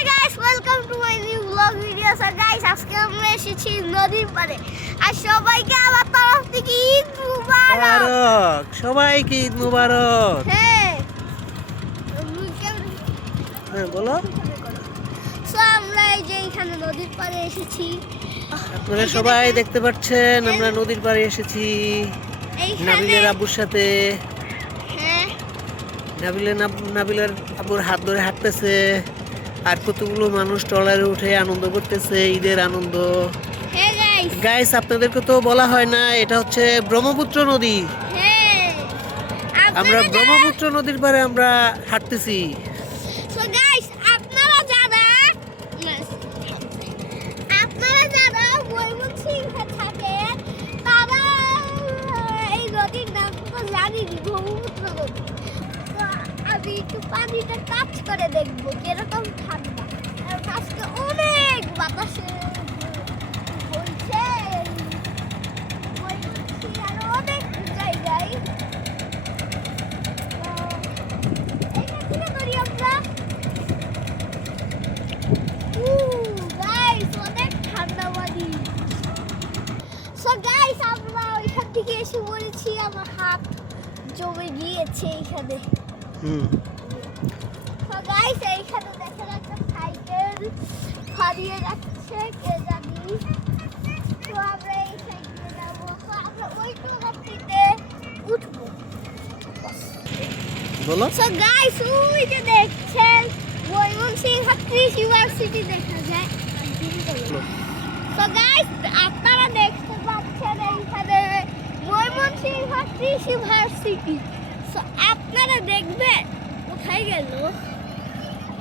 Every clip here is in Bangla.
Hi guys, welcome to my new blog video. So guys, আজকে আমরা এসেছি নদীর পাড়ে। আর সবাইকে আমার তরফ থেকে ঈদ মুবারক। সবাইকে ঈদ মুবারক। হ্যাঁ, বলো। সো আমরা এই যে এখানে নদীর পাড়ে এসেছি। আপনারা সবাই দেখতে পাচ্ছেন আমরা নদীর পাড়ে এসেছি নাবিলের আব্বুর সাথে। হ্যাঁ, নাবিলের আব্বুর হাত ধরে হাঁটতেছে আর কতগুলো মানুষ ট্রলারে উঠে আনন্দ করতেছে, ঈদের আনন্দ। হ্যাঁ গাইস, গাইস আপনাদেরকে তো বলা হয় না, এটা হচ্ছে ব্রহ্মপুত্র নদী। হ্যাঁ, আমরা ব্রহ্মপুত্র নদীর পাড়ে আমরা হাঁটতেছি। সো গাইস, আপনারা যারা ময়মনসিংহে থাকেন তারা এই নদীর নাম তো জানি ব্রহ্মপুত্র নদী। তো আমি একটু পানিটা টাচ করে দেখবো কিরকম ঠান্ডা। কারণ আজকে অনেক বাতাসে বইছে ময়মনসিংহের অনেক জায়গায়। এইটা থেকে ধরি আমরা। গাইস, অনেক ঠান্ডা পানি। সো গাইস, আমরা ওইখান থেকে এসে বলেছি আমার হাত জমে গিয়েছে এইখানে। সো গাইস, এইখানে দেখেন একটা সাইকেল হারিয়ে যাচ্ছে, কে জানি। তো আমরা এই সাইকেলে যাবো। তো আমরা ওই ট্রলারটিতে উঠবো। বলো। সো গাইস, ওই যে দেখছেন ময়মনসিংহ কৃষি ইউনিভার্সিটি দেখা যায়। সো গাইস, আপনারা দেখতে পাচ্ছেন এইখানে ময়মনসিংহ কৃষি ইউনিভার্সিটি। সো আপনারা দেখবেন কোথায় গেল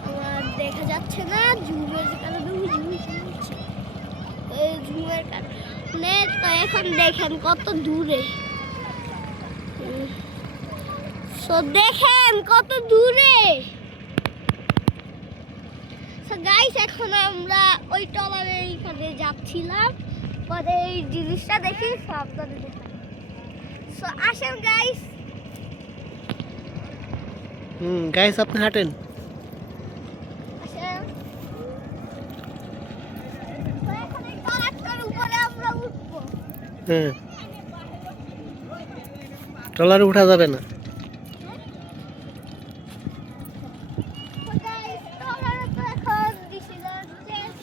আমার দেখা যাচ্ছে না, ঝুমের কারণে ঝুমের কারণে। তো এখন দেখেন কত দূরে। সো দেখেন কত দূরে। সো গাইস, এখন আমরা ওই টলারে এইখানে যাচ্ছিলাম, পরে এই জিনিসটা দেখি সাবধানে দেখা। সো আসেন গাইস। গাইস আপনি হাঁটেন। আসেন। তো এখন এই টলারটার উপরে আমরা উঠবো। হ্যাঁ, ট্রলারে উঠা যাবে না। তো গাইস, টলারে তো এখন ডিসিশন চেঞ্জ।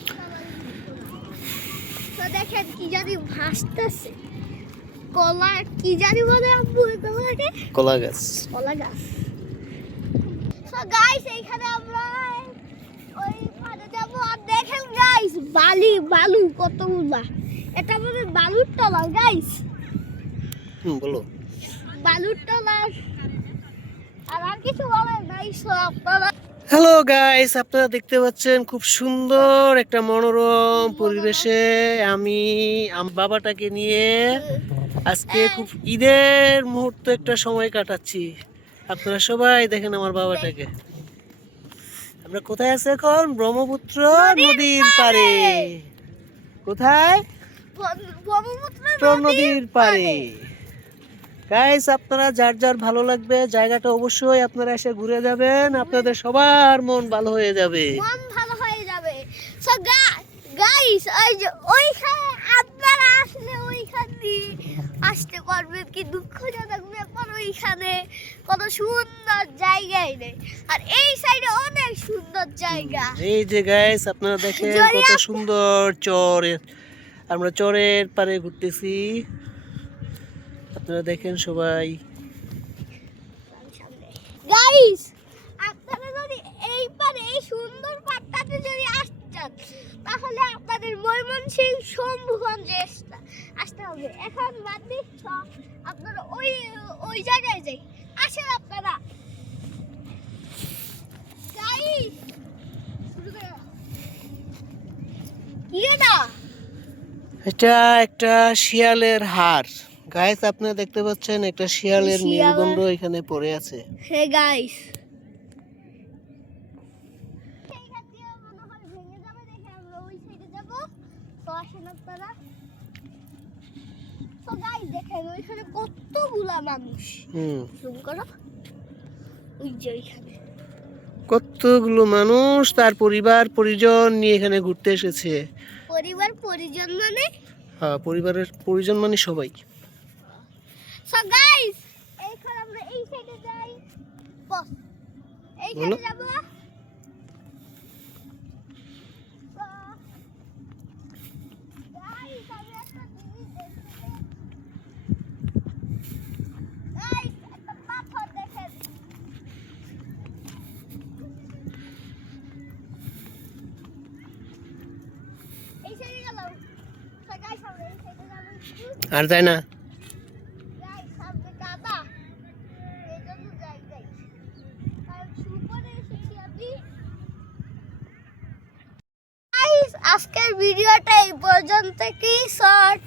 তো দেখেন কি জানি ভাসতেছে, কলা কি জানি বলে আব্বু কলাকে, কলা গাছ। কলা গাছ। সো গাইস, এইখানে আমরা ওই পাড়ে যাব। আর দেখেন গাইস, বালু কতগুলা। এটা মানে বালুর টলার গাইস, বলো। বালুর টলার। আর কিছু বলেন গাইস আপনারা। হ্যালো গাইস, আপনারা দেখতে পাচ্ছেন খুব সুন্দর একটা মনোরম পরিবেশে আমি বাবাটাকে নিয়ে আজকে খুব ঈদের মুহূর্ত একটা সময় কাটাচ্ছি। আপনারা সবাই দেখেন আমার বাবাটাকে। আমরা কোথায় আছি এখন? ব্রহ্মপুত্র নদীর পাড়ে। কোথায়? ব্রহ্মপুত্র নদীর পাড়ে। গাইস আপনারা যার যার ভালো লাগবে জায়গাটা অবশ্যই আপনারা এসে ঘুরে যাবেন, আপনাদের সবার মন ভালো হয়ে যাবে। মন ভালো হয়ে যাবে। সো গাইস, ওই যে ওইখানে আপনারা আসলে ওইখান দিয়ে আসতে পারবেন, কি দুঃখজনক ব্যাপার ওইখানে কত সুন্দর জায়গায় নেই। আর এই সাইডে অনেক সুন্দর জায়গা। এই যে গাইস আপনারা দেখেন কত সুন্দর চর। আমরা চরের পাড়ে ঘুরতেছি, আপনারা দেখেন সবাই। গাইস, আপনারা যদি এই পারে এই সুন্দর পাটটাতে যদি আসতেন তাহলে আপনাদের ময়মনসিংহ শম্ভুগঞ্জে আসতে হবে। এখন বাদ দিচ্ছ, আপনারা ওই জায়গায় যাই। আসেন আপনারা গাইস। কি এটা? এটা একটা শিয়ালের হাড়। গাইস আপনারা দেখতে পাচ্ছেন একটা শিয়ালের মেরুদণ্ড এখানে পড়ে আছে। হে গাইস, দেখেন ওইখানে কতগুলা মানুষ। জুম করো, ওই যে ওইখানে কত কতগুলো মানুষ তার পরিবার পরিজন নিয়ে এখানে ঘুরতে এসেছে। পরিবার পরিজন মানে হ্যাঁ, পরিবারের পরিজন মানে সবাই। সো গাইস এখন আমরা এই সাইডে যাই। বস এই বলো। সাইডে যাব। গাইস আমি একটা জিনিস দেখছি। গাইস একটা পাথর দেখেন। এই সাইডে গেলাম। সো গাইস আমরা এই সাইডে যাব। আর যায় না। গাইস সামনে কাদা। এই জন্য যাই গাইস। আর সুপারে এসেছি আমি। গাইস আজকের ভিডিওটা এই পর্যন্ত কি শর্ট।